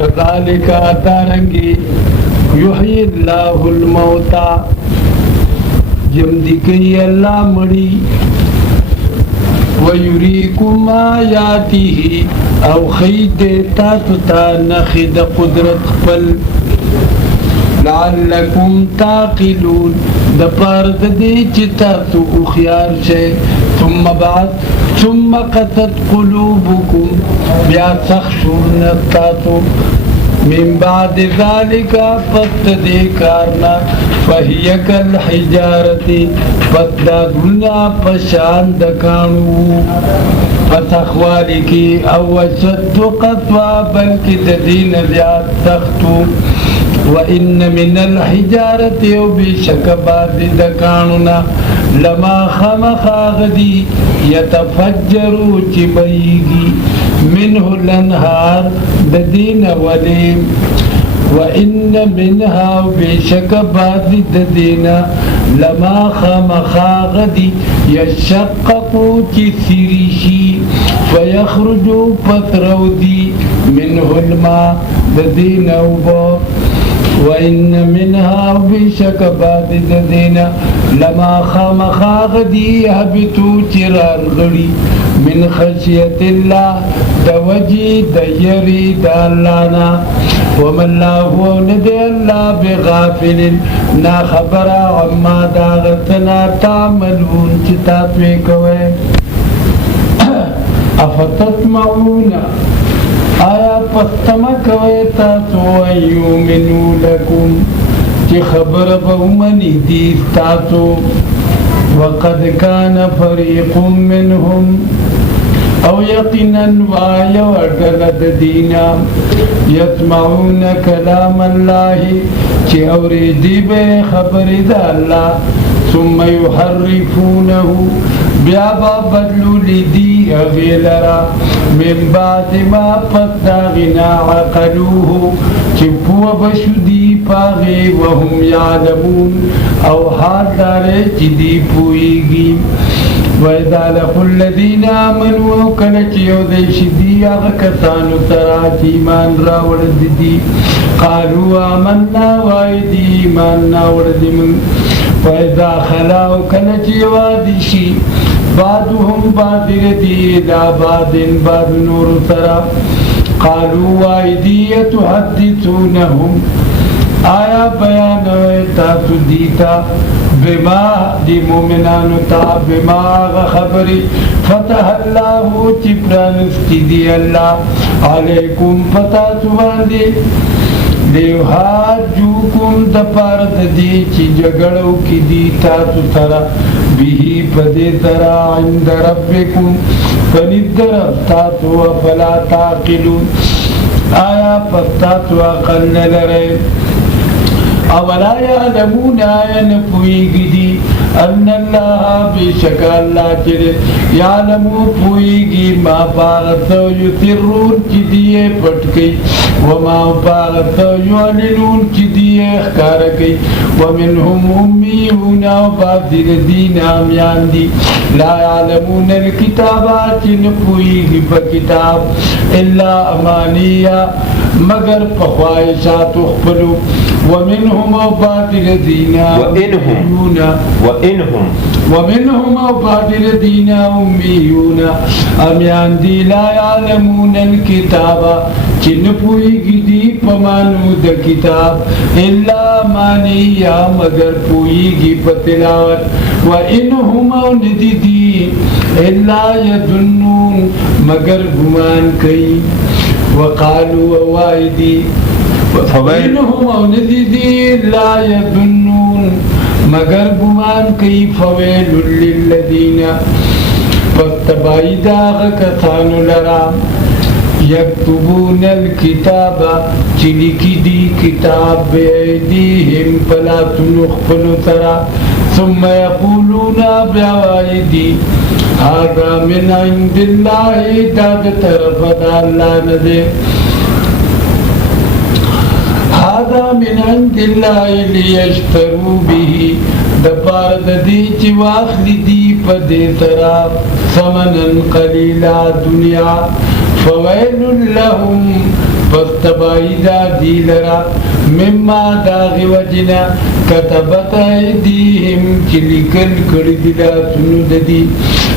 كذلك دارنگی یحیی اللہ الموتا جمدی کئی اللہ مڑی ویریکم آیاتی او خید دیتا تتا نخد قدرت قبل لعلکم تاقلون دپارد دی چتا تو اخیار شے ثم قتت قلوبکم بیا سخشون تاتو من بعد ذلك فتدیکارنا فہی کالحجارتی فتدادنا پشان دکانو فتخوالی کی او شد قطوا بلکی تدین زیاد تختو وَإِنَّ مِنَ الْحِجَارَةِ وَبِشَكَ بَعْدِ دَكَانُنَا لَمَا خَمَخَاغَدِي يَتَفَجَّرُ چِبَيِگی مِنْهُ الْأَنْهَارِ دَدِينَ وَلِيم وَإِنَّ مِنْهَا وَبِشَكَ بَعْدِ دَدِينَ لَمَا خَمَخَاغَدِي يَشَّقَّقُ چِسِرِشِي فَيَخْرُجُ پَتْرَوْدِي مِنْهُ الْمَا دَدِينَ وَبَو وَإِنَّ مِنْهَا وَبِشَكَ بَعْدِ دَدِينَ لَمَا خَامَخَاغَدِي يَهْبِتُ چِرَار غَڑِ مِنْ خَشْيَةِ اللَّهِ دَوَجِي دَيَّرِي دَاللَّانَا وَمَا اللَّهُ وَنَدِي اللَّهِ بِغَافِلٍ نا خبر عَمَّا دَاغَتَنَا تَعْمَلُونَ چِتَاتوے کوئے اَفَتَتْمَعُونَ آیا پستمہ کوئے تاسو ایومنو لکم چی خبر بہمنی دیس تاسو وقد کان فریق منہم او یقینا وآیا وردلد دینا یسمعون کلام اللہ چی اوریدی بے خبر دا اللہ ثم یحرفونہو بیابا بدلو لیدی اغیلرا من بعد ما فتاغنا عقلوه چپو بشدی پاغی وهم یعلمون او حال دارے چدی پوئیگی وَإِذَا لَقُوا الَّذِينَ آمَنُوا وَكَلَچِيَوْ دَيْشِدِي آغَكَتَانُ تَرَاتِ ایمان راوڑد دی قالوا آمنا وائدی ایمان راوڑد من وَإِذَا خَلَاو كَلَچِيَوْ آدِشی بعضهم بادر دی الى بعض بعض نور ترا قالوا وائدیت حدثونهم آیا بیانوی تاسو دیتا بما دی مومنانو تا بما آغا خبری فتح اللہ چی پرانستی دی اللہ علیکم فتاسو باندی لیوحاجوکم دپارد دی چی جگڑو کی دی تاسو ترا بیہی پدے ترا عند ربکم فنید رب تاسو فلا تاقلون آیا پستاسو اقل نلرے اولا یعلمون آیا نپوئیگی دی ان اللہ بیشک اللہ چرے یعلمو پوئیگی ما پاغتو یسرون چی دیئے پٹ گئی وما پاغتو یعلنون چی دیئے اخکار گئی ومنہم امیون و بادر دین آمیان دی لا یعلمون الکتابات چی نپوئیگی پا کتاب الا امانیہ مگر پخواہشات اخپلو ومنهم أوباد الذين ومنهم أوباد الذين أميون أميان دي لا يعلمون الكتاب چنپوئی گی پمانو دا کتاب الا مانی یا مگر پوئی گی پتلاوت وَإِنْهُمَا وَنِدِدِي الا يدنون مگر گمان کئی وقالوا وائدی فَوَيْنُهُمْ وَنِذِذِي لَا يَذُنُّونَ مگر گمان کئی فویل للذین فَاتَّبَعِي دَاغَ کَتَانُ لَرَا یکتبون الکتاب چلکی دی کتاب بیدیہم پلاتن اخفل ترا ثم یقولون بیوائدی هذا من عند اللہ داد طرف دا اللہ ندے هذا من عند الله ليشتروا به دپار ددی چی واخلی دی پدی ترا ثمنا قلیلا دنیا فویل لهم پس تباہی دا دی لرا مما داغی وجنا کتبت ایدیهم چلی کل کڑی دلا سنو دی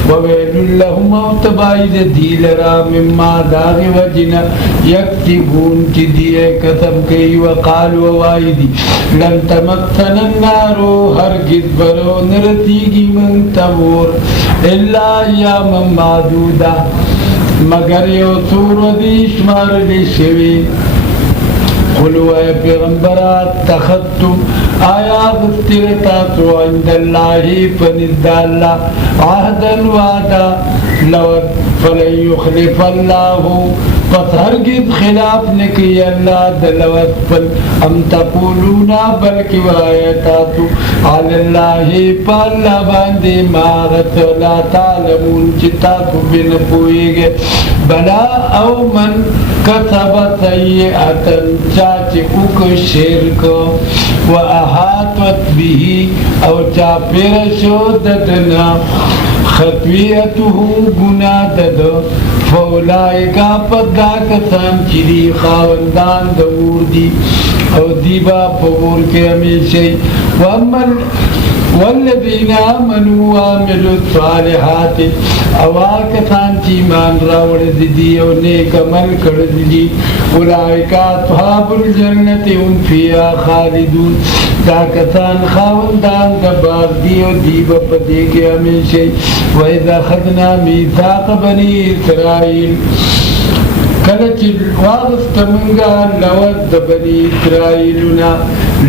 وویل لهم او تباہی دا دی لرا مما داغی وجنا یکتبون چی دیئے کتب کئی وقالوا وائدی لن تمتن النارو ہرگز برو نرسیگی من تبور الا ایاما معدودا مگر یو سور دی شمار دی شوی قلو اے پیغمبرات تخدتم آیا غستر تاسو عند اللہ فنزد اللہ عہدا وعدا لود فلن یخلف اللہ پس ہرگز خلاف نکی اللہ دلوت پل ام تقولونا بلکی وآیتاتو علی اللہ پا اللہ باندے ماغت لا تعلمون چتاتو بن پوئے بلا او من کتب سیئتن چاچ اک شرک و احاطت بھی او چا پیرشو ددنا خطویتو گناہ دد فولائکا پدا کسان چیدی خاوندان دور دی او دیبا پور کے ہمیشہ والذین آمنوا وعملوا الصالحات اوا کسان چی مان راوڑ دی او نیک عمل کر دی اولئک اصحاب الجنت هم فیها خالدون دا کسان خاوندان دا باغ دی او دیبا پدے کے ہمیشہ وَإِذَا خَذْنَا مِيثَاقَ بَنِي إِسْرَائِيلَ کلچ واغست منگا لود بنی اسرائیلنا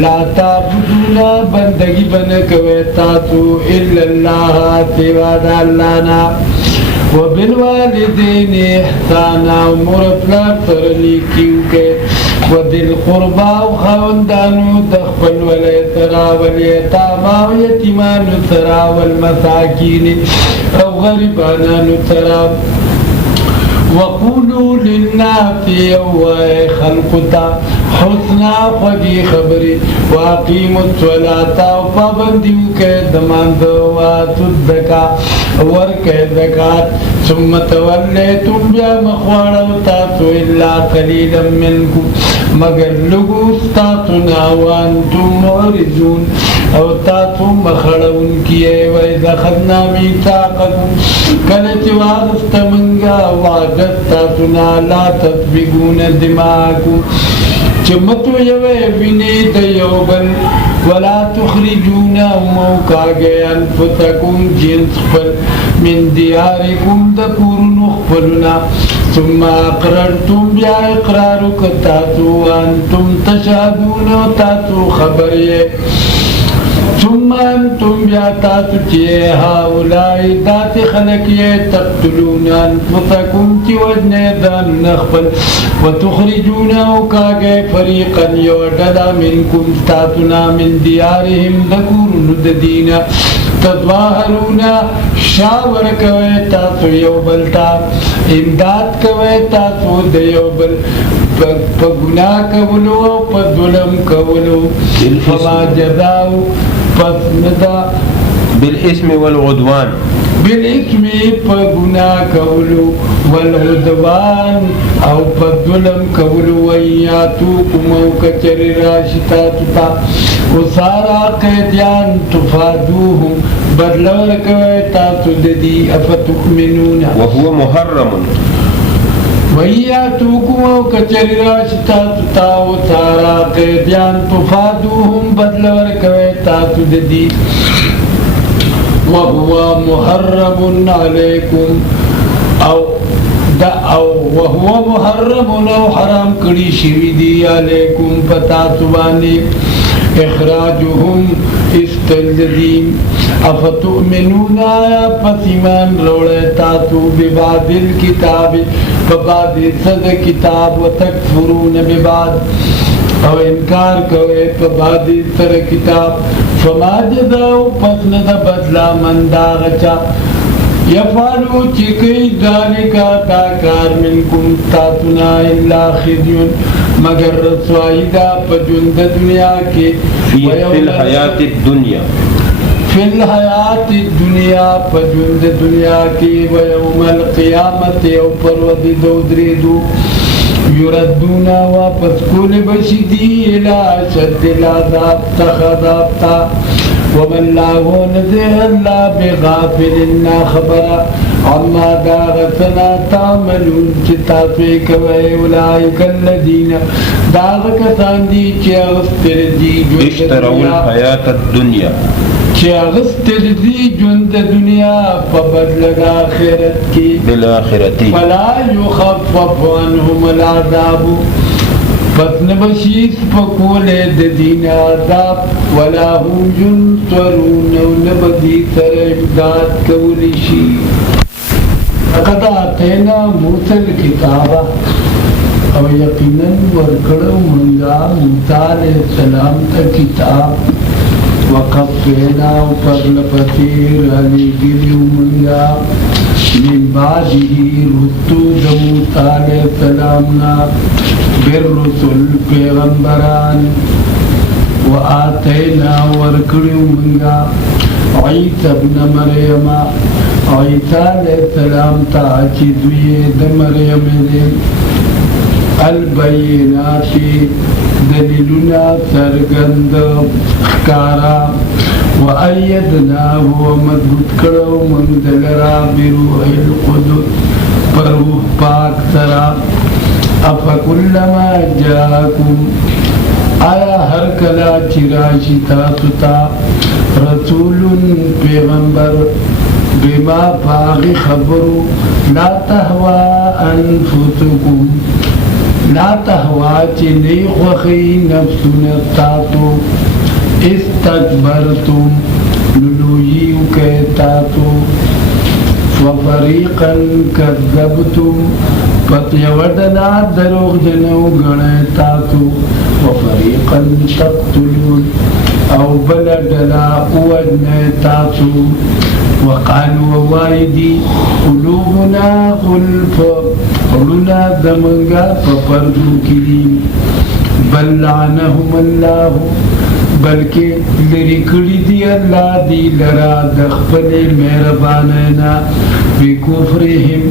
لا تعبدونا بندگی بنکوے تاسو الا اللہ سواد اللہنا وبالوالدین احسانا مرفلا سرلی کیوکے ودل قربا و خاوندانو دخبل ولیترا ولیتاما و یتیمانو سرا والمساکین او غریبانانو سرا وقولوا للناس يوائے خلقتا حسنا خودی خبری واقیموا الصلاة و پابندیو کے دماند واتو الزکا ورکے زکاة ثم تولیتم بیا مخوارو تاسو الا قلیلا منکم مگر لگو ستاسونا وانتم معرضون او تاسو مخڑون کیے وَإِذَا خَذْنَا مِيثَاقَكُمْ کلچ واغست منگا وعدت تاسونا لا تسبقون دماءکم چمتو یوے بینی دیوبن ولا تخرجون موکاگے انفسکم جنس پر من دیارکم دکورن اخفلنا ثم اقررتم بیا اقرارک تاسو انتم تشهدون تاسو خبریے ثم انتم بیا تاسو چیئے ہاولائی دات خلقیے تقتلون انفسکم چی وجنے دان نخفل وتخرجون اوکاگے فریقا یوڈدا منکم ستاتنا من دیارهم دکورن ددینا تظواہرون شاور کوئے تاسو یوبلتا امداد کوئے تاسو دیوبل پا گناہ کولو پا ظلم کولو فما جزاو پس ندا بالاسم والعدوان بالاسم پا گناہ کولو والعدوان او پا ظلم کولو ویاتوکم او کچر راشتاتتا وسارا قیدیان تفادوهم بدلور کوئے تاسو ددی افتؤمنون وهو محرم ویاتوکم او کچر راشتاتتا وسارا قیدیان تفادوهم بدلور کوئے تاسو ددی وهو محرم علیکم او دا او وهو محرم او حرام کری شوی دی علیکم پتا سبانی اخراجهم استلزیم افتؤمنون آیا پسیمان روڑے تاسو ببعض الكتاب فبعض صد کتاب وتکفرون ببعض او انکار کوئے فبعض صد کتاب فما جزاو پس ندا بدلا من داغچا یفعلو چکی ذالکا داکار منکم تاتنا الا خزیون مگر رسوائی دا پجند دنیا کے فی الحیات الدنیا فی الحیات الدنیا پجند دنیا کے ویوم القیامت او پرود دو دریدو يردون واپس کول بشدی الى شد العذاب تخذابتا ومن لاغون ده اللہ بغافلنا خبرا عما داغتنا تعملون چتافی کوئے اولئک الذین داغتان دی چی اغسطر دی اشتروا الحیات الدنیا چی اغسطر دی جند دنیا فبدل آخرت کی بالآخرتی فلا یخفف عنهم العذاب پس نبشیس پکولے دین عذاب ولا هم ینصرون نبدی سر امداد کولیشی لقد آتینا موسیٰ الکتابہ او یقینا ورکڑو منگا موسیٰ علیہ السلام تا کتاب وقفینا پر لپتیر علی گریو منگا من بعده رتو دا موسیٰ علیہ السلامنا بالرسل پیغمبران وآتینا ورکڑو منگا عیسی ابن مریم عیسی علیہ السلام تا چی دوی د مریم دے البینات دلیلنا سرگند خکارا وَأَيَّدْنَاهُ وَمَضْبُوط کرو من دلرا بروح القدس پر روح پاک سرا افکلما جاکم آیا ہر کلا چراشی تاستا رسول پیغمبر بما باغی خبرو لا تهوا انفسکم لا تهوا چی نیخوخی نفسنا تاتو استکبرتم للویو کے تاتو وفریقا کذبتم فتیودنا دروغ جنو گنے تاتو وفریقا تقتلون او بلدنا اوجنے تاتو وقالوا ووايدي قلوبنا غلف قلنا دمنگا فپردو کلیم بل لعنهم الله بلکہ لرکڑی دی اللہ دی لرا دخپل مہربانینا بکفرهم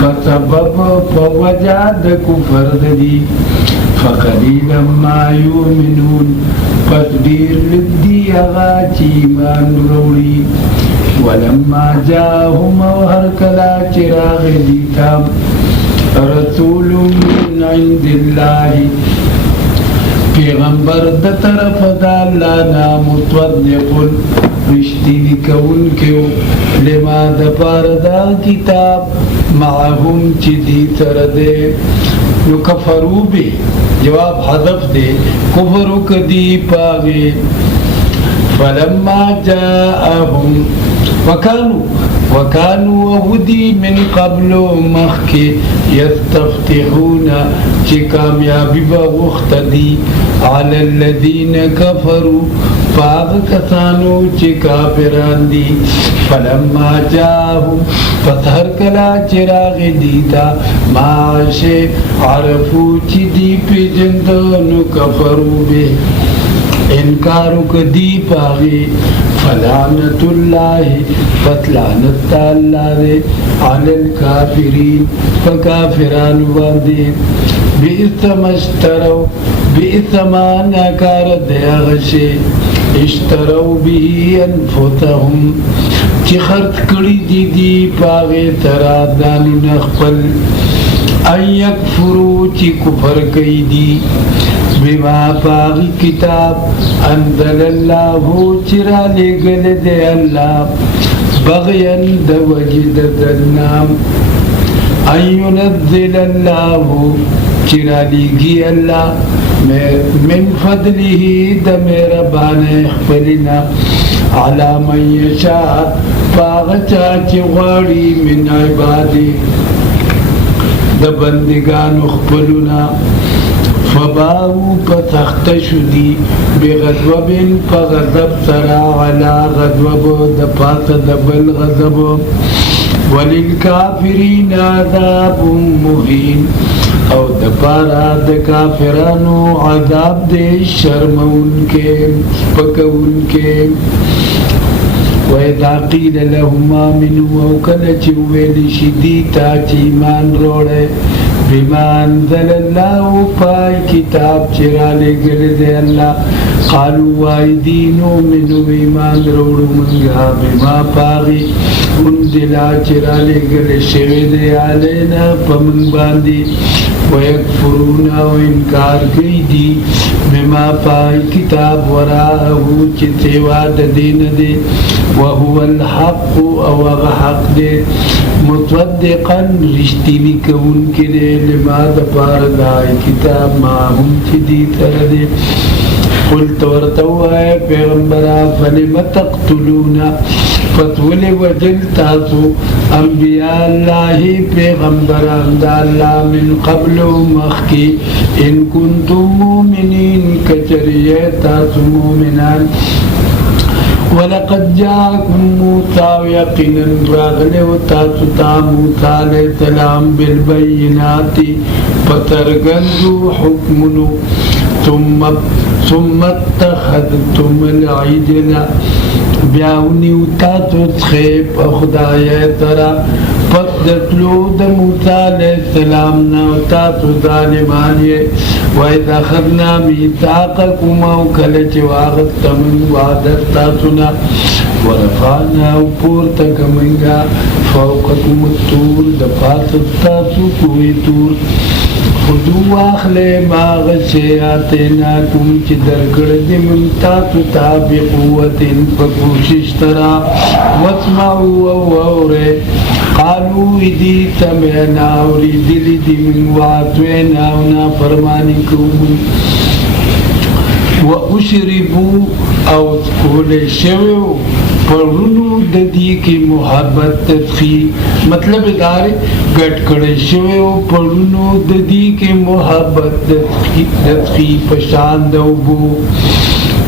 فسبب فوجاد کفر دی فقلیلا ما یؤمنون پس دیر لدی اغا چیمان روڑی ولما جاءهم وهر كلا چراغ دیتا رسول من عند الله پیغمبر د طرف د الله نا مصدق رشتینی کون کیو لما د پار دا کتاب معهم چی دی سر دے نو کفرو بے جواب حذف دے کفرو کدی پاگے فلما جاءهم وكانوا وودي من قبل مخي يستفتحون چه کامیابی با وختدی على الذين كفروا فاغ کسانو چه کافران دی فلما جاءهم فتحر کلا چراغ دیتا معاشے عرفو چی دی پی جندانو کفرو بے انکارو کدی پاغی فلعنت اللہ فتلعنت اللہ دے علی الکافرین فکافران واندے بئس ما اشترو بئس ما ناکار دے اغشے اشترو بھی انفسهم چی خرط کڑی دی پاغی سرا دانو نخپل ان یکفرو چی کفر کئی دی بما پاغی کتاب انزل اللہ چرا لے گل دے اللہ بغین دا وجد دنام ان ينزل اللہ چرا لے گی اللہ من فضلہ دا میرا بانے اخفلنا علا من یشاء پاغ چاچی غاڑی من عبادی دا بندگان اخفلنا فباو پتخت شدی بغضب فغضب سرا علا غضب دپاس دبل غضب وللکافرین عذاب مہین او دپارا دکافرانو عذاب دے شرمون کے پکون کے وَإِذَا قِيلَ لَهُمْ آمِنُوا وَكَلَّ چِوِّلِ شِدِيتَا چِیمان روڑے بما انزل الله پای کتاب چرا لګل دی الله قالوا وایدی نؤمن ایمان وروړو منګه بما پاغي انزل چرا لګل شوی دی علینا پمن باندې ويكفرون وانکار کوي دي بما پای کتاب وراءه چې سوا د دین دی وهو الحق او حق دی مصدقا رشتینی کون کده لما دپار دائی کتاب ما هم چی دی تردے قلت ورطو ہے پیغمبرا فلم تقتلونا فتول وجل تاسو انبیاء اللہ پیغمبران دا اللہ من قبل مخی ان کنتم مومنین کچریے تاسو مومنان ولقد جاءكم موسى يقينا راغله وتاسطا موسى عليه السلام بالبينات فترغنوا حكمنا ثم اتخذتم العجل بیاونی تاسو خیب خدای ترا پس دتلو د موسی علیہ السلام نا تاسو ظالمان یې وَإِذَا أَخَذْنَا مِيثَاقَكُمْ أَوْ كَلَّ وَأَخَذْتُم وَعْدَ تَاسُنَا وَرَفَعْنَا وَپُورْتَ کمنګا فوقكم الطور د پاسه تاسو کوی تور خذوا اخلې ما غشياتناكم چې درکړه دې من تاسو ته بقوتن په کوشش ترا واسمعوا واوره قالوا دي سمعنا وريدل دي من وعطونا ونا فرماني کوم واشربوا او کول شوو پرونو د دې کې محبت تدخی مطلب دار ګټ کړي شوو پرونو د دې کې محبت تدخی پشان دوبو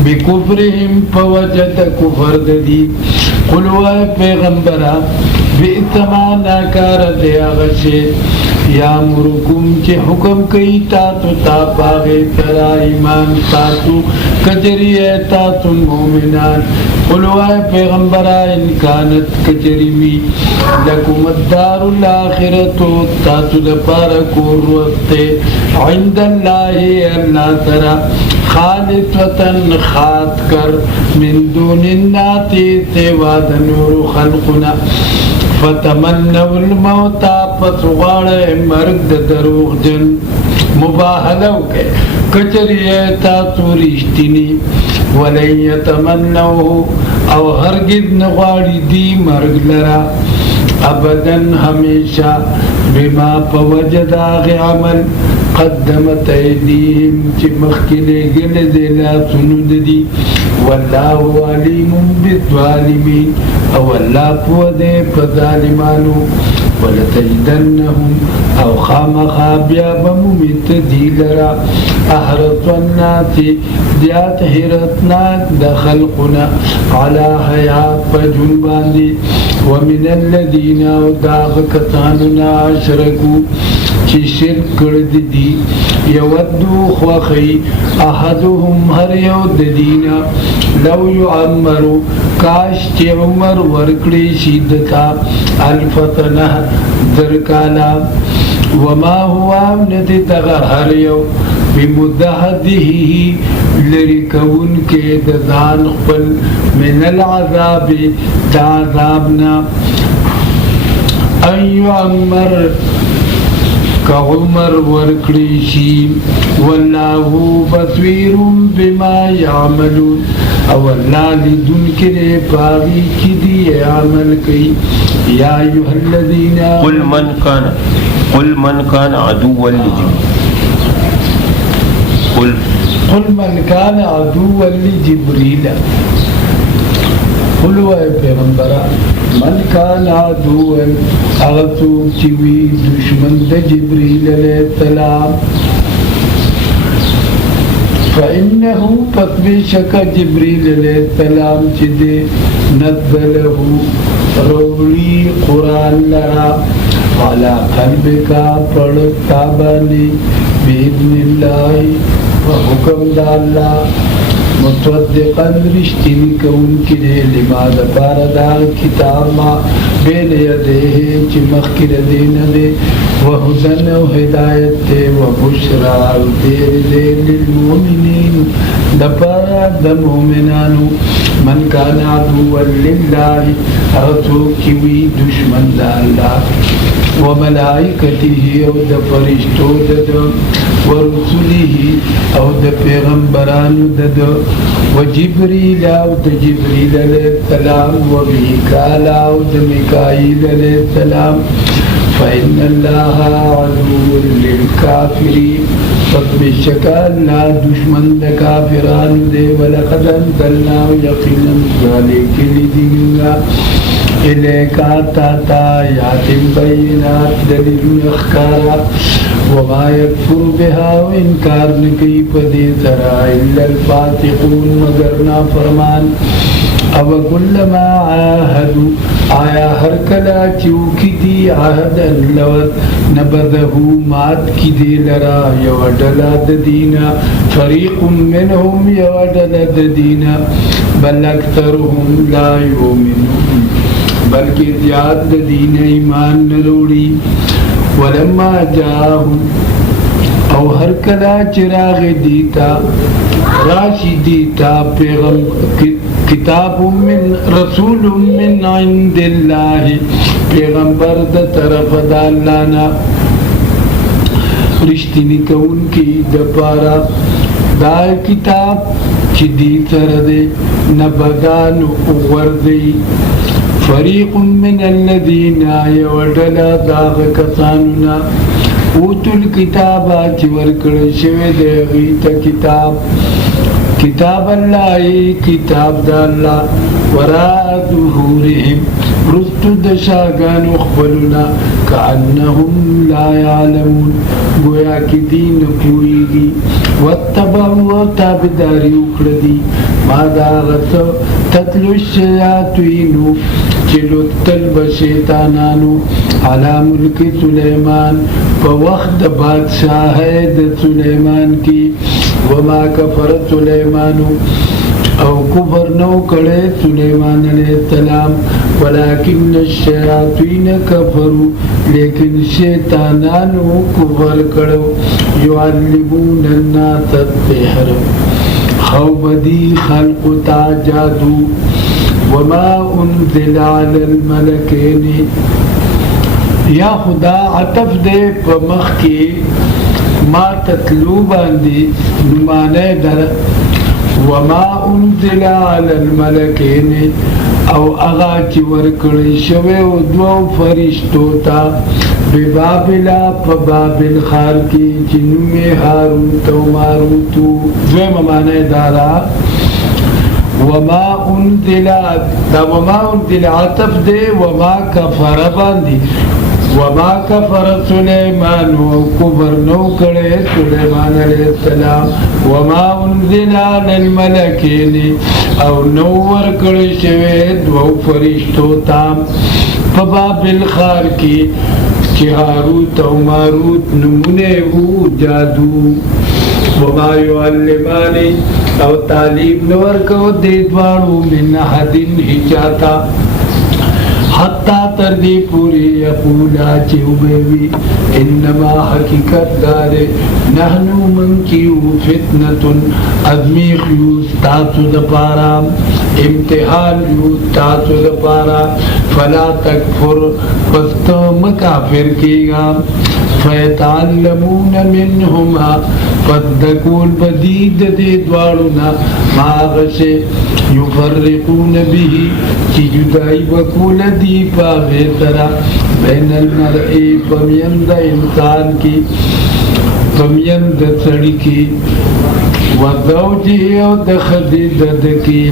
بکفرهم فوجد کفر د دې قلوا پیغمبرا بیتما ناکار دیا غشه یا مرکم چې حکم کوي تاسو ته پاغه ترا ایمان تاسو کجری تاسو مومنان قلوا پیغمبر ان کانت کجری وی لکم الدار الاخرته تاسو د پاره کور وخته عند الله الله ترا خالصتن خات کر من دون النات سوا د نور خلقنا فتمنوا الموت پسغاڑ مرگ د دروغ جن مباہلو کے کچری تاسو رشتینی ولن یتمنوه او هرگز نغاڑی دی مرگ لرا ابدن ہمیشہ بما پوجد آغ عمل قدمت ایدیهم چی مخکلے گل دیلا سند دی واللہ علیم بالظالمین او اللہ پودے پظالمانو ولتجدنهم او خامخا بیابمو متدیلرا احرط الناس دیات حرطناک دخلقنا علا حیات پجنبان دی ومن الذین او داغ کتاننا اشرکو چی شرک کرد دی یودو خوخی احدهم هر یو ددینا لو یعمرو کاش چی عمر ورکڑی شیدتا الفتنہ درکالا وما ہوا امنتی تغر هر یو بمدهده لرکون کے دزان خپل من العذاب تعذابنا ان یعمر کا عمر ورکڑی شی واللہ بصیر بما یعملون او اللہ لدن کرے پاغی کی دی عمل کئی یا ایوہ الذین قل من کان عدوا قل من کان عدوا لجبریل قلوا پیغمبرہ من کان عدوا اغتوب چوی دشمن دا جبریل علیہ السلام فإنه پتبشک جبریل علیہ السلام چدے نزلہ روڑی قرآن لرا علا قلبکا پڑھتا بانی بإذن اللہ وحکم دا اللہ مصدقا رشتین کون کدے لما دپار دا کتاب ما بین یدیه چی مخکر دین دے وحدن و ہدایت دے وبشرا و دیر دے للمؤمنین دپارا دا مومنانو من کان عدوا للہ اغتو کیوی دشمن دا اللہ وملائکته او دا فرشتو دا ورسوله او دا پیغمبرانو دا وجبریل او دا جبریل علیہ السلام ومیکال او دا میکائیل علیہ السلام فإن الله عدو للكافرين فبشكا لا دشمن دا کافران دے ولقد انزلنا یقینا ذالک لدینا إلیکا تاتا آیات بینات دلیل اخکارا وما یکفر بها و انکار نکی پدی سرا الا الفاتقون مگر نافرمان او کلما عاہدوا آیا ہر کلا چوکی دی عہدن لوت نبذہو مات کی دی لرا یوڈلا دینا فریق منہم یوڈلا دینا بل اکثرهم لا یومنون بلکہ زیاد دین ایمان نروڑی ولما جاہم او ہر کلا چراغ دیتا راشی دیتا کتاب من رسول من عند اللہ پیغمبر دا طرف دا اللہ نا رشتینی کون کی دپارا دا کتاب چی دی سردے نبدان اغوردی فریق من الذین یوڈلا داغ کسانونا اوتو الکتابا چی ورکڑ شوی دے غیتا کتاب اللہ کتاب دا اللہ وراء ظهورهم رستو دشاگان اخبرنا کعنہم لا یعلمون گویا کی دین پوئی گی واتبعوا تابداری اکردی مادا غصو تتلو الشیاطینو چلو طلب شیطانانو علی ملک سلیمان فوقت بادشاہ سلیمان کی وما کفر سلیمانو او کفر نو کڑے سلیمان علیہ السلام ولیکن الشیاطین کفرو لیکن شیطانانو کفر کڑو یعلمون الناس السحر خوبدی خلق تا جادو وما انزل علی الملکین یا خدا عطف دے پمخ کی ما تتلو باندی نمانے در وما انزل علی الملکین او اغا چی ورکڑی شوے و دو فرشتو تا ببابلا پبابل خار کی جنو میں حاروت و ماروتو دویم مانے دارا وما انزل دا وما انزل عطف دے وما کفر باندی وما کفر سلیمان و کفر نو کرے سلیمان علیہ السلام وما انزل علی الملکین او نور کرے شوے دو فرشتو تام پبابل خار کی چی حاروت و ماروت نمونے ہو جادو وما یعلمانی او تعلیم نور کو دیدوارو من حدن ہی چاہتا حتی تردی پوری یقولا چیوبیوی انما حقیقت دارے نحنو من کیو فتنتن ازمیخ یوز تاسو دپارا امتحان یوز تاسو دپارا فلا تکفر پس مکافر کی گا فیتعلمون منہما فدکول بدید دے دوارنا ماغشے یفرقون بھی چی جدائی بکول دی پاوے ترا بین المرئی پمیم دا انسان کی پمیم دا سڑی کی وزوجی او دخدی ددکی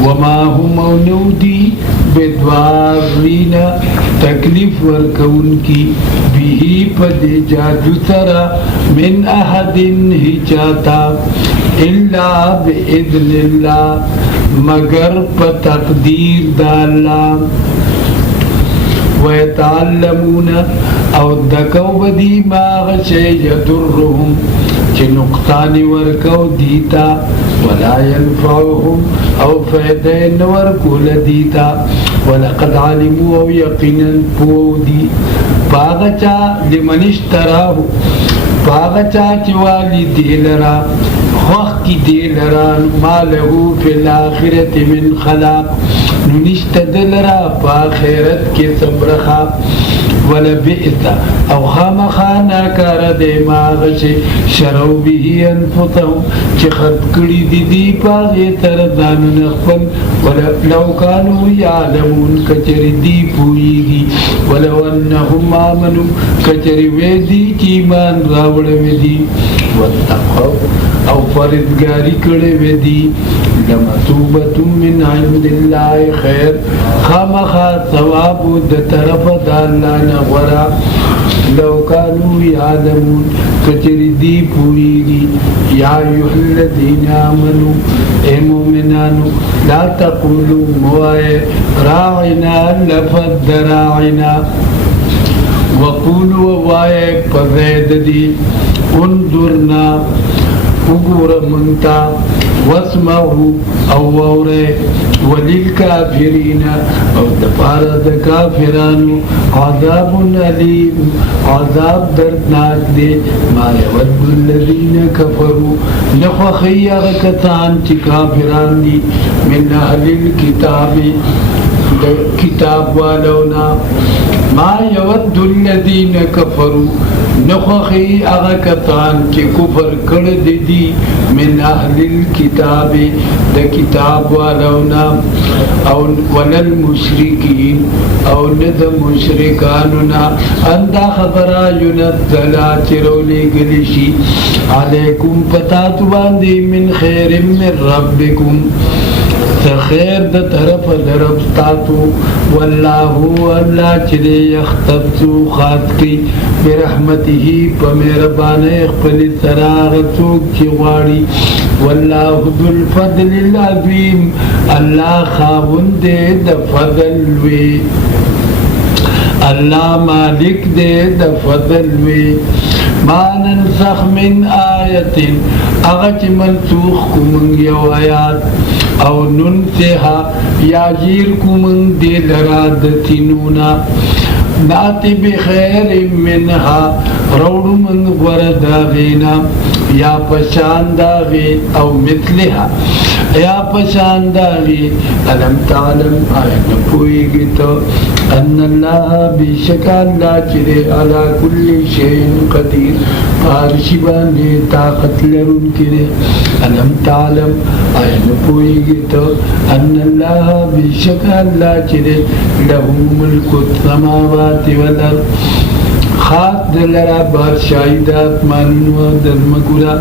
وما هم نودی بدوارین تکلیف ورکون کی بھی پدی جادو سرا من احدن ہی چاہتا الا باذن اللہ مگر پتقدیر دا اللہ ویتعلمون او دکو بدی ما غشے یدرهم چې نقصان ورکو دیتا ولا ينفعهم او فیدین ورکول دیتا ولقد علموا او یقینا پودی باغچا لمن اشتراه باغچا چوالی دیلرا وقت کی دیلرا ما له فی الاخرت من خلاق نشت دلرا پا خیرت کی صبرخا ولا بئس او خامخانا کار دے ماغش شرو به انفسهم چه خد کری دی پاغی تردان نخفل ولا لو کانو یعلمون کچر دی پوئیگی ولو انهم آمنو کچر ویدی چیمان راوڑ ویدی واتقو او فردگاری کڑے ویدی لمثوبت من عند اللہ خیر خامخا ثواب د طرف داللہ نغورا لو کانو یعلمون کچر دی پوئیگی یا ایوہ الذین آمنو اے مومنانو لا تقولو موائے راعنا لفظ راعنا وقولو وائے پزید دی انظرنا اگور منتا واسمعو او وورے وللکافرین او دفارد کافرانو عذاب علیم عذاب دردناک دے ما یود الذین کفروا نخوخی اغکتان چی کافران دی من اہل الكتاب کتاب والونا ما یود الذین کفروا نخوخی اغکتان چی کفر کرد دی من اہل الكتاب دا کتاب والونا او ولل مشرکین او ند مشرکاننا اندا خبرا ينزلا چرولی گلشی علیکم پتاتو باندی من خیر من ربکم خیر د طرف درب ستاتو واللہ اللہ چلے یختصو خاص کی برحمته پمیربان اخپل سراغتوک چی غاڑی واللہ ذو الفضل العظیم اللہ خاوند د فضل وی اللہ مالک دے د فضل وی ما ننسخ من آیت اغچ منسوخ کمنگ یو آیات او ننسها یا جیر کمنگ دے لرادتنونا ناتی بخیر منها روڑ من ورداغینا یا پشان داغی او مثلها یا پشان داغی علم تعلم آیت نپوئی تو ان اللہ بیشک اللہ چرے علا کل شئین قدیر پارشی باندے طاقت لرن کرے علم تعلم آیت نپوئی تو ان اللہ بیشک اللہ چرے لہم ملک السماوات والارض خاص دلرا بادشاہی دات ماننو دزمکورا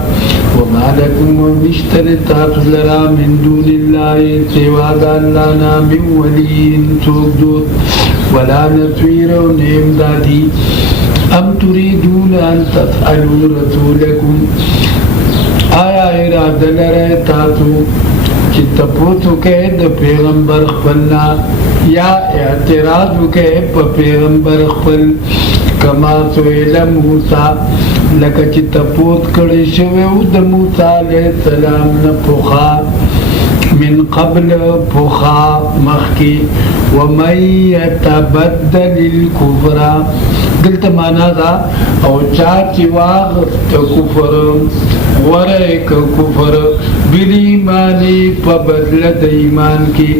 وما لکم ونشتر تاقز لرا من دون اللہ سواد اللہ نام ولین سوک دوت ولا نصویر و نیم دادی ام تریدون ان تسألو رسولکم آیا اراد لرا تاسو چی تپوسو کے دا پیغمبر خپلنا یا اعتراضو کے پا پیغمبر خپل کما سویل موسیٰ لکا چی تپوس کڑی شویو دا موسیٰ علیہ السلام نپوخا من قبل پوخا مخی ومن یتبدل الکفر دلتا مانا دا او چاچی واغت کفر ورائک کفر بالایمانی پا بدلت ایمان کی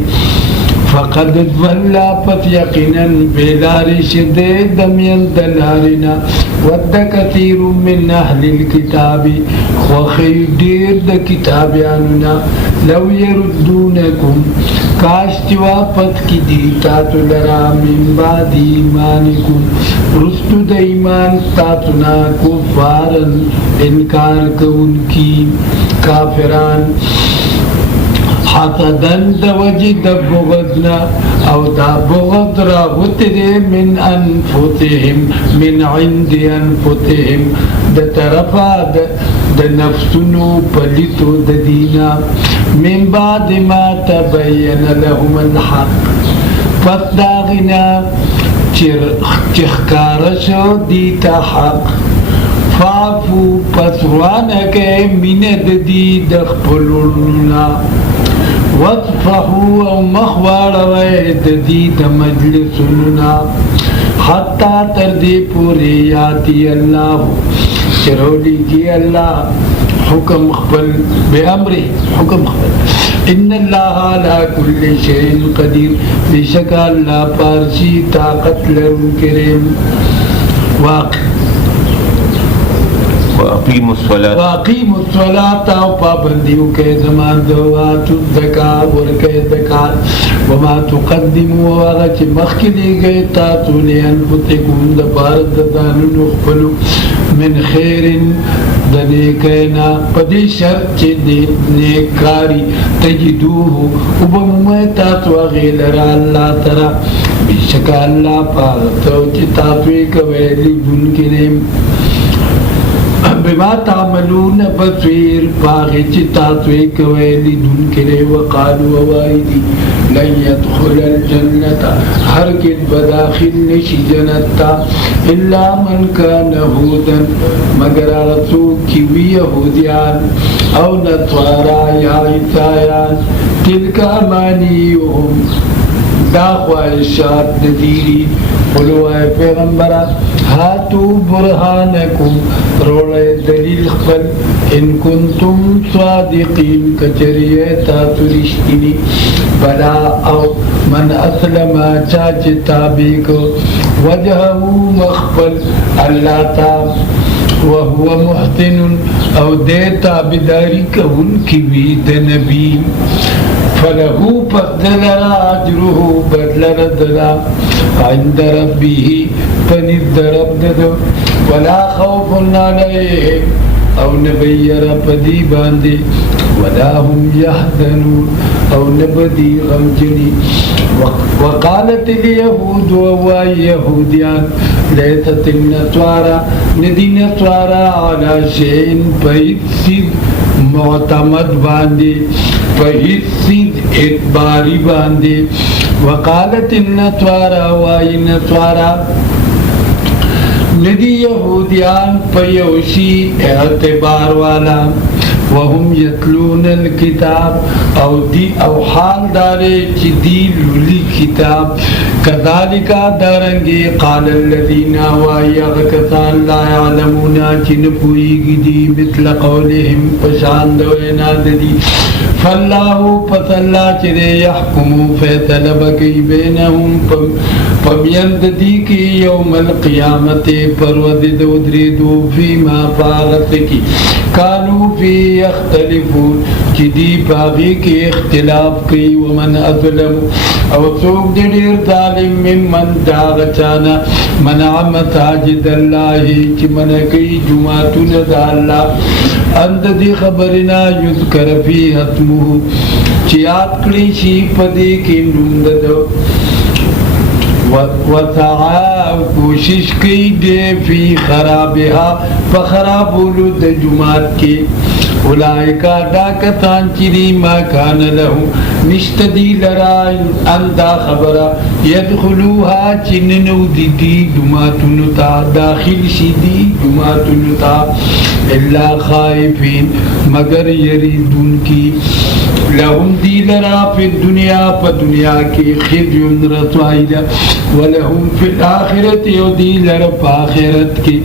فقد ضلا پس یقینا بیدارش دے دمین دلارنا ود کثیر من اہل الكتاب وخی دیر دا کتابیاننا لو یردونکم کاشت واپس کی دیتاتو لرا من بعد ایمانکم رستو دا ایمان تاتنا کفارن انکار کون کی کافران حسدن دا وجد بغضنا او دا بغض راغت دے من انفسهم من عند انفسهم دا طرفا دا نفسنو پلیتو دا دینا من بعد ما تبین لهم الحق پس داغنا چخکارشو دیتا حق فاعف فاعفو پس روانه که مینه ددی دخپلونا وصفحو او مخوارو ددی د مجلسونا حتی تردی پوری یاتی اللہ چرولی کی اللہ حکم خپل بے امری حکم خپل ان اللہ علا کل شئین قدیر بشک اللہ پارسی طاقت لرن کریم واقع وأقيموا الصلاة واقیم الصلاة و پابندیو کے زمان دواتو الزکاة ورکے زکاة وما تقدموا وغچ مخکلی گئے تاتو لینفتکم دپارد دانو نخفلو من خیر دنیکینا پدی شرط چی نیکاری تجدوه وبمومی تاتو غیلر اللہ ترا بیشکا اللہ پارتو چی تاتوی کویلی دن کریم بما تعملون بصير باغي تاتوي كويلي دون كري وقالوا ووايدي لن يدخل الجنة هركن بداخل نشي جنتا إلا من كان هودا مگر رسول كيوي يهوديان أو نصارى يا عيسایان تلك أمانيهم داخوا الشاد نديري قلوا اے پیغمبرہ ہاتو برہانکم روڑے دلیل خپل ان کنتم صادقین کچریے تاتو رشتینی بلا او من اسلم چاچ تابیکو وجہو مخپل اللہ تاب وهو محسن او دیتا بداری کون کی بید نبی فلہو پدلرا اجرہو بدلر دلا عند ربه پنید رب ددو ولا خوف علیہم او نبیر پدی باندے ولا هم يحزنون او نبدی غمجنی وقالت اليهود ووائی یہودیان لیست النصارى ندی نصارى على شئین پہید معتمد باندے پہید اعتباری باندے وقالت النصارى وائی نصارى ندی یہودیان پیوشی اعتبار والا وهم يتلون الكتاب او حال دارے چی دی لولی کتاب كذلك دارنگی قال الذين وایغکتان لا يعلمونا چی نپوئی دی مثل قولهم پشان دوینا دی فاللہ پس اللہ چرے یحکمو فیصل بکی بینہم پمیند دی کی یوم القیامت پرود دو دریدو فیما پاغت کی کانو فی اختلفون چی دی پاغی کی اختلاف کی ومن اظلم او سوک دیر ظالم ممن داغچانا منع مساجد اللہ چی منکی جماعتون دا اللہ اند دی خبرنا یذکر فی حتمو چی آت کلی شی پدی کی نمددو وسعا کوشش کی دے فی خرابها فخرابولو دا جماعت کی اولائکا داکتان چلی ما کان لہو نشتدی لرائن اندا خبرا یدخلوها چننو دی جماعتنو تا داخل شدی جماعتنو تا اللہ خائفین مگر یریدون کی لهم دی لرا فی الدنیا پا دنیا کی خزیون رسوائلہ ولهم فی الاخرت یو دی لرا پا آخرت کی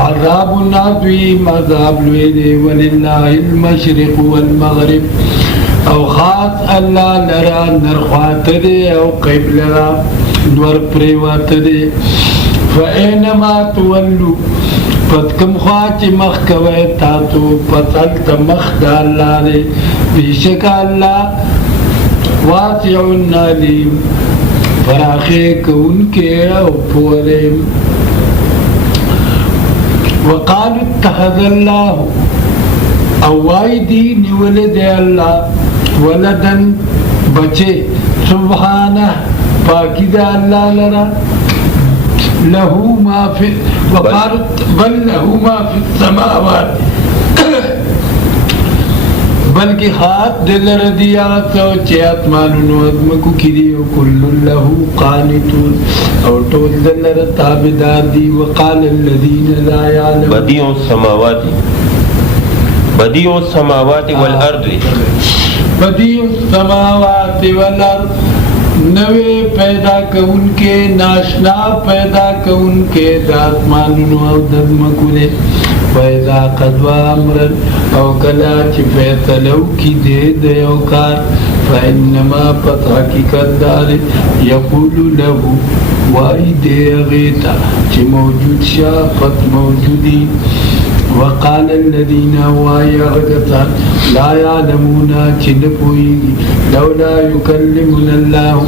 عذاب عظیم عذاب لویدے وللہ المشرق والمغرب او خاص اللہ لرا نرخوات دے او قیب لرا نور پریوات دے فإنما تولو پس کم خواہ چی مخ کوئے تاتو پس التا مخ دا اللہ دے بیشک اللہ واسع علیم فراخے کون کے او پورے وقالوا اتخذ اللہ اوائی دین ولد اللہ ولدن بچے سبحانہ پاکی دا اللہ لرا له ما في وقالت بل له ما في السماوات بلکې خاص دلر دی هغه څه چې آسمانونو ازمکو کې دي او کل له قانتون او ټول دلر تابعدار دي. وقال الذين لا يعلمون بديع السماوات والارض بدیع السماوات والارض نوے پیدا کون کے ناشنا پیدا کون کے داسمانونو او دزمکو دے پیدا قدوا امرن او کلا چی فیصلو کی دے دیو کار فإنما پت حقیقت دار یقولو لہو وائی دے غیتا چی موجود شا پت موجودی. وقال الذين ويغتان لا يعلمون چنپوئی لولا يكلمنا الله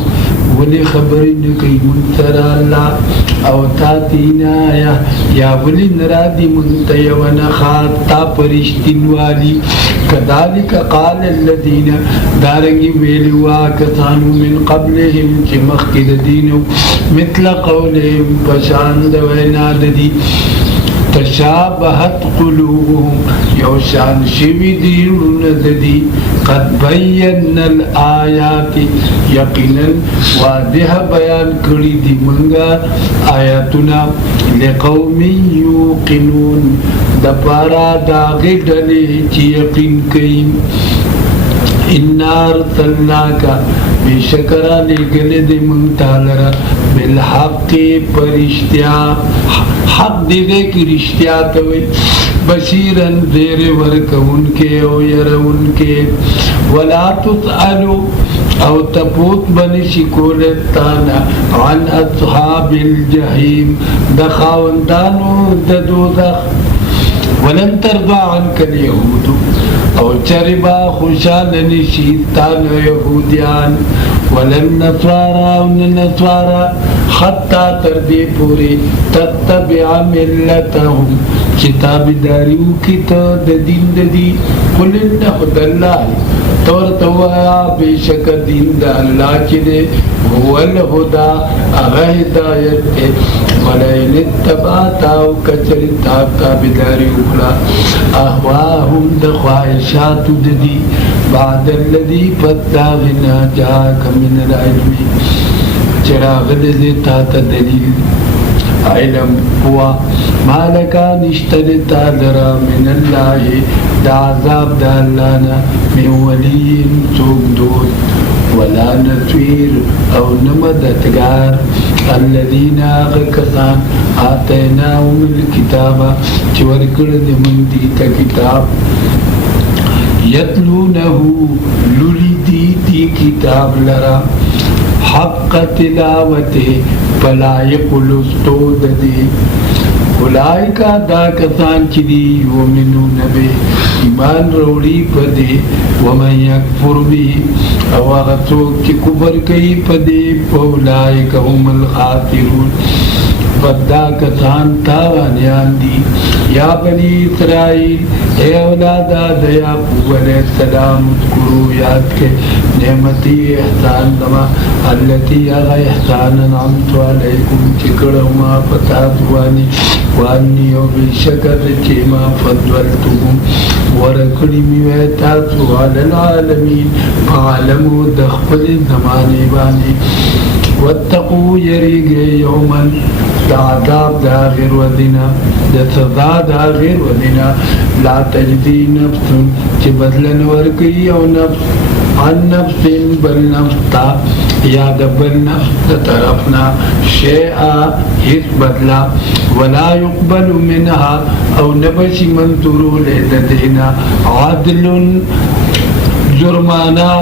ولی خبر نکی منتر اللہ او تاتینا یا ولی نرادی منتیونا خاطا پرشتین والی. کذالک قال الذین دارنگی ویلوا کسانو من قبلهم چی مخکد دینو مثل قولهم پشاند ویناد دی تشابهت قلوبهم یوشان شوی دیرون ددی قد بینا الآیات یقینا واضح بیان کری دی منگا آیاتنا لقوم یوقنون دپارا داغی ڈلی چی یقین کئیم. انا ارسلناکا بے شکرہ لے گلے دے منتالرہ بالحق پرشتیا حق دے دے کی رشتیا توی بشیرن زیر ورک ان کے او یر ان کے. ولا تسألو او تپوت بنشی کولتانا عن اصحاب الجحیم دخاوندانو ددوزخ. ولن ترضى عنك اليهود او چربا خوشال نشیتان یهودیان ولن نصارا او نصارا حتی تردی پوری تتبع ملتهم کتاب داریو کی تا دین ددی. قل ان خد اللہ تورتوایا بے شک دین دا اللہ چلے هو الہدا اغا ہدایت تے ولئن اتبعتا او کچرتا تابداری اخلا احواهم دخواہشات ددی بعد الذی فتاغنا جاک من العلم چراغ دزیتا تا دلیل علم ہوا مالکا نشترتا لرا من اللہ دا عذاب دا اللانا من ولیم سوک دود ولا نصير او نمددگار. الذين آغکسان آتیناهم الكتاب چورکڑ من دیتا کتاب یتلونه لولی دی کتاب لرا حق تلاوته پلائق لستود دی. اولائکا دا کسان چی دی یومنون بے ایمان روڑی پدے ومن یکفر بی او اغسوک چی کفر کئی پدے فاولائکا هم الخاسرون فدا کسان تاوانیان دی. یا بنی اسرائیل اے اولاد آد یعقوب علیہ السلام اذکرو یاد کے نعمتی احسان دما اللتی اغا احسان انعمت علیکم چکڑما پتاسوانی وانی او بشکر چیما فضلتهم ورکڑی میویتاسو علی العالمین فعالمو دخفل زمانے بانی. واتقو یریگے یومن دا عذاب دا آخر ودنا دا سزا دا آخر ودنا لا تجزی نفس چی بدلن ورکی او نفس عن نفس بل نفس تا یا دا بل نفس دا طرفنا شیعہ حس بدلا. ولا يقبل منها او نبشی منظورو لیددینا عدل جرمانا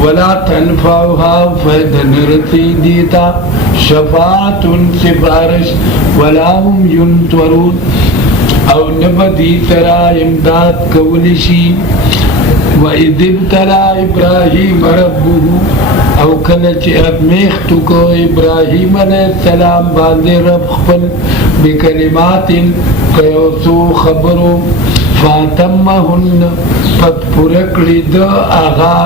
ولا تنفعها فیدن رسی دیتا شفاعت سفارش ولا هم ينطرون او نبدی ترا امداد کولشی. وَإِذِ ابْتَلَى إِبْرَاهِيمَ رَبُّهُ او کلچ ازمیختو کو ابراہیم علیہ السلام باندے رب خپل بکلمات قیوسو خبرو فاتمہن پت پرکڑی دا آغا.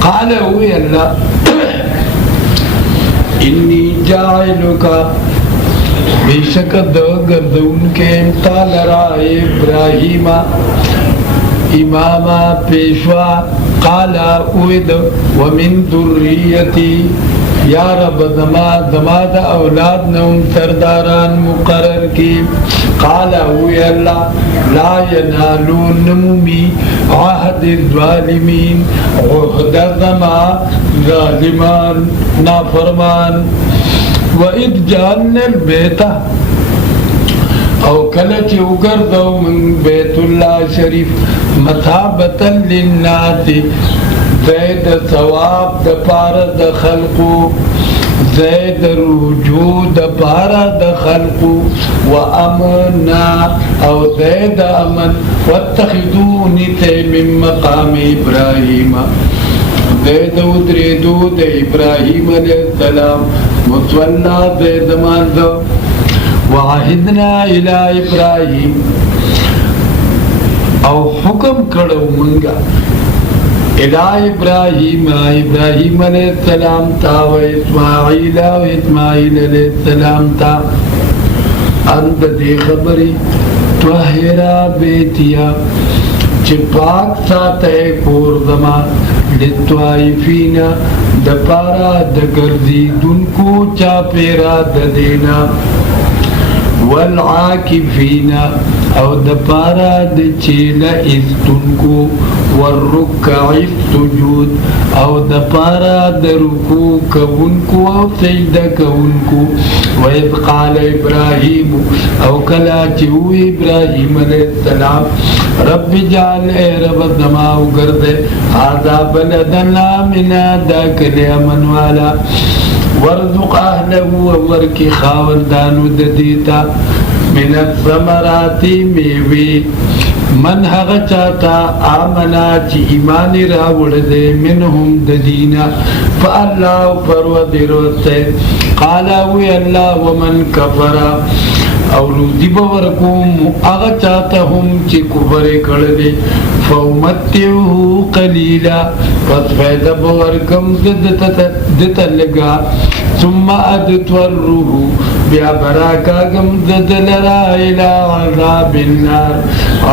قال ہوئی اللہ انی جائلکا بیشک د گردون کے امتال را ابراہیم اماما پیشوا قالا اوید ومن ذریتی یا رب دما دا اولاد نوم سرداران مقرر کی قالا اوی اللہ لا ینالون نمومی عہد الظالمین عہد زما ظالمان نافرمان وَإِذْ جَعَلْنَا الْبَيْتَ او کلچ اگردو من بیت اللہ شریف مثابتا للناس زید ثواب دا پارا دا خلقو زید رجوع دا پارا دا خلقو و امنا او زید امن واتخذونی تے من مقام ابراہیم زید ادریدو دا ابراہیم علیہ السلام مصولا زید ماندو وعهدنا الى ابراہیم او حکم کرو منگا الى ابراہیم علیہ السلام تا و اسماعیل علیہ السلام تا اند دے خبری توہرا بیتیا چپاک ساتے کور زمان لطوائفین دپارا دگردی دن کو چاپیرا ددینا والعاکفین او دپارا دچیل استنکو والرکع السجود او دپارا درکو کونکو او سجدہ کونکو وَإِذْ قَالَ إِبْرَاهِيمُ او کلا چیو ابراہیم علیہ السلام رب جعل اے رب زماؤ گردے آزا بلدن آمنا دا کلی امن والا ورزق اہلہو ورکی خاوردانو ددیتا من الثمراتی میوی من حق چاہتا آمنا چی ایمانی راوڑ دے منہم ددینا فاللہ پرودرو سے قالاوی اللہ ومن کفرا او روزی بورکوم اغا چاہتا ہم چی کفر کردے فومتیوہو قلیلا پس فیدہ بورکم دتا لگا ثم ادتوروہو بیا براکا گم ددلرا الى عذاب النار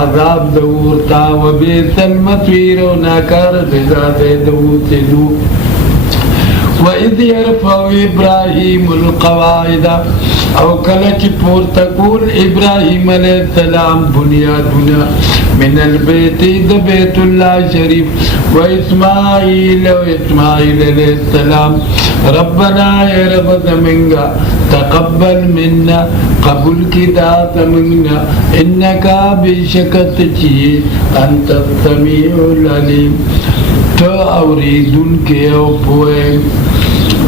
عذاب دورتا و بیس المطویر و ناکار بزاد دوت دو وَإِذْ يَرْفَعُ إِبْرَاهِيمُ الْقَوَاعِدَ او کلچ پورتکول ابراہیم علیہ السلام بنیادنا من البیت د بیت اللہ شریف و اسماعیل علیہ السلام ربنا اے رب زمنگا تقبل منا قبول کی دات منگنا انکا بشکت چیئے انت السمیع العلیم تو اوریدن کے او پوئے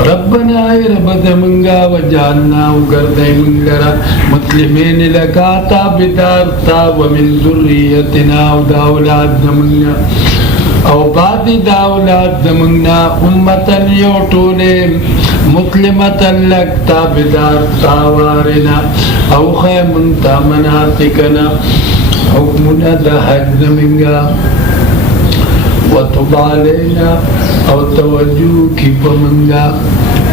ربنا اے رب زمنگا وجعلنا وگردے من لرا مسلمین لکا تابدار تا ومن ذریتنا و داولاد زمنگا او بعد داولاد زمنگا امتا یوٹولے مسلمتا لک تابدار تاوارنا او خیمنتا مناسکنا حکمنا دا حج زمنگا وتب علينا او توجه کی پمنگا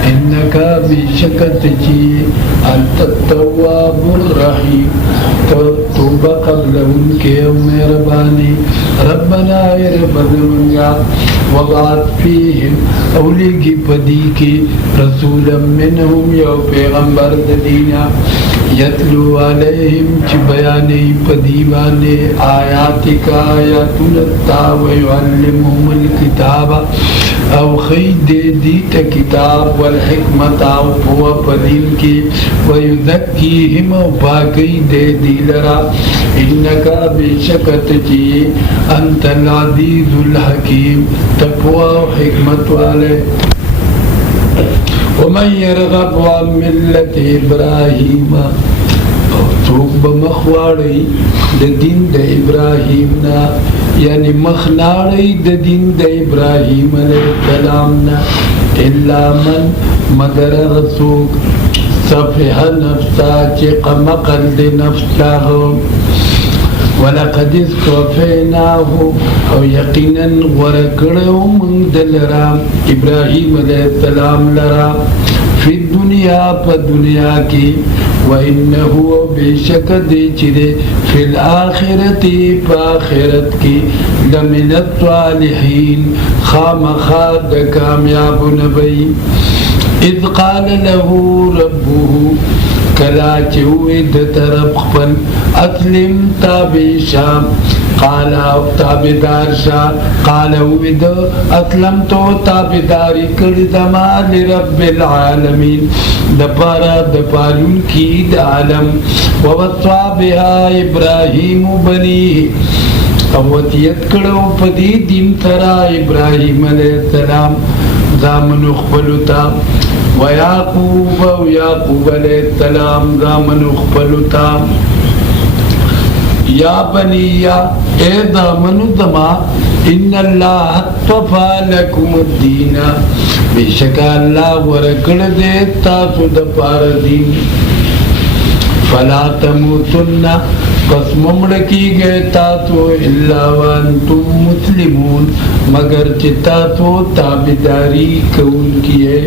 انکا بشکت چی انت التواب الرحیم توبہ قبل ان کے مہربانی ربنا اے رب زمنگا وبعث فیہم اولی کی پدی کی رسولا منہم یو پیغمبر دینا یتلو علیہم چی بیانی پدیوانے آیاتک آیاتنتا ویعلمہم الکتاب او خید دیتا کتاب والحکمت او پوا پدین کی ویذکیہم او پاکی دے دیلرا انکا بشکت چی انت العزیز الحکیم تقوی و حکمت والے ومن يرغب عن ملة إبراهيم سوک بمخواری د دین د ابراہیم نا یعنی مخناری د دین د ابراہیم علیہ السلام نا الا من مگر رسوک صفح نفسا چق مقل د نفسا ولقد اصطفیناه او یقینا ورکڑو من دلرا ابراہیم علیہ السلام لرا فی الدنیا پا دنیا کی وَإِنَّهُ بِشَكَ دِي چِدے فِي الْآخِرَةِ پَآخِرَت کی لَمِنَ الصَّالِحِينَ خامخاد کامیاب نبی اذ قال له ربه کلا چوی د طرف خپل اسلم تابع شام قال تابدار شا قال وید اسلم تو تابداری کړی دما لرب العالمین دپارا دپالون کی د عالم ووصى بها ابراهیم بنی او وصیت کړو پدی دین ترا ابراهیم علیہ السلام زامن خپلتا ويعقوب ويعقوب علیہ السلام زامن خپلتا یا بنی یا اے زامن دما ان اللہ اصطفى لکم الدین بشک اللہ ورکڑ دے تاسو دپار دین فلا تموتن پس ممڑکی گئے تاسو الا وانتم مسلمون مگر چتا تو تابداری کون کیے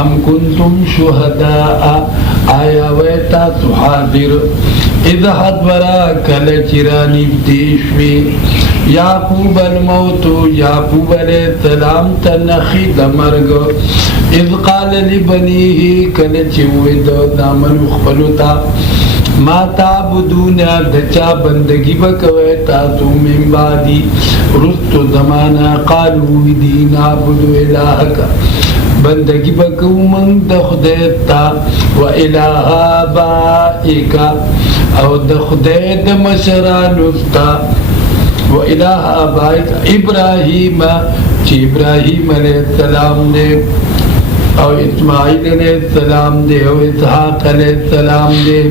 ام کنتم شہداء آیا ویتا تو حاضر اذ حضورا کل چرانی دیشوی یعقوب الموت یعقوب علیہ السلام تنخی دمرگ اذ قال لبنیه کل چوید دامن خبلتا ما تعبدون دچا بندگی بکوے تاسو من بعدی رست زمانہ قالو دین عبدو الہکا بندگی بکو من دخدیتا و الہ آبائکا او دخدید مشرانستا و الہ آبائکا ابراہیم چی ابراہیم علیہ السلام نے او اسماعیل علیہ السلام دے او اسحاق علیہ السلام دے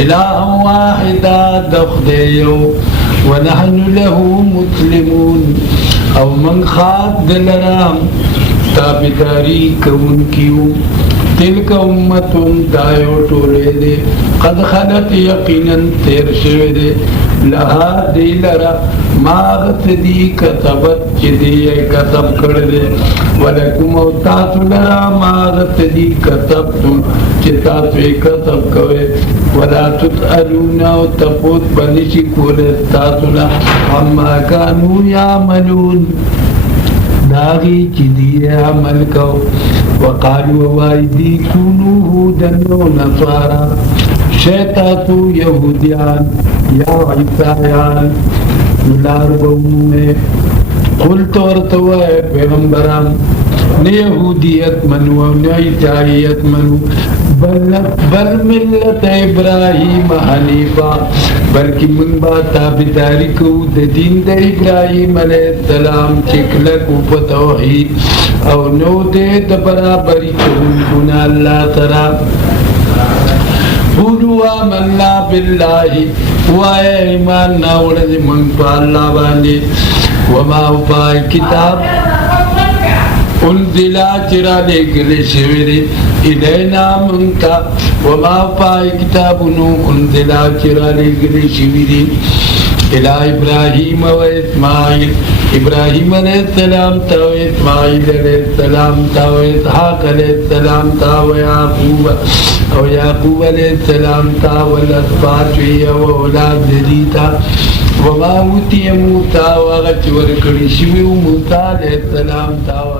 الہ واحدا دخدیو ونحن له مسلمون او من خاد دلرام تابداری کون کیو تلک امتون دایو ٹولے دے قد خلق یقینا تیر شوے دے لہا دی لرا ماغت دی کتبت چی دی کتب کر دے ولکم او تاسو لرا ماغت دی کتبتم چی تاسو کتب کوئے ولا تسألون او تپوت بنشی کولے تاسو لرا عما کانو یعملون داغی چی دی عمل کو وقالوا وائدی کونو ہودن و نصارا شیطاتو یہودیان یا عیسائیان نلار بومے قلت ورطوائے پیغمبران نہ یہودیت منو نہ عیسائیت منو بل ملت ابراہیم حنیفہ بلکہ من با تابداری کو دین دا ابراہیم علیہ السلام چکلکو پتوحید او نو دے دا برابری چونکونا اللہ ترا قولوا آمنا باللہ وائے ایمان ناوڑد من پا اللہ باندے وما افائی کتاب انزلا چرا دے گلے شویرے الینا منتا وما افائی کتاب انزلا چرا دے گلے شویرے الہ ابراہیم و اسماعیل ابراہیم علیہ السلام تا و اسماعیل علیہ السلام تا و اسحاق علیہ السلام تا و یعقوب او یعقوب علیہ السلام تا و الاسباط و اولاد دیتا وما اوتی موسیٰ و اغت ورکڑی شوی موسیٰ علیہ السلام تا و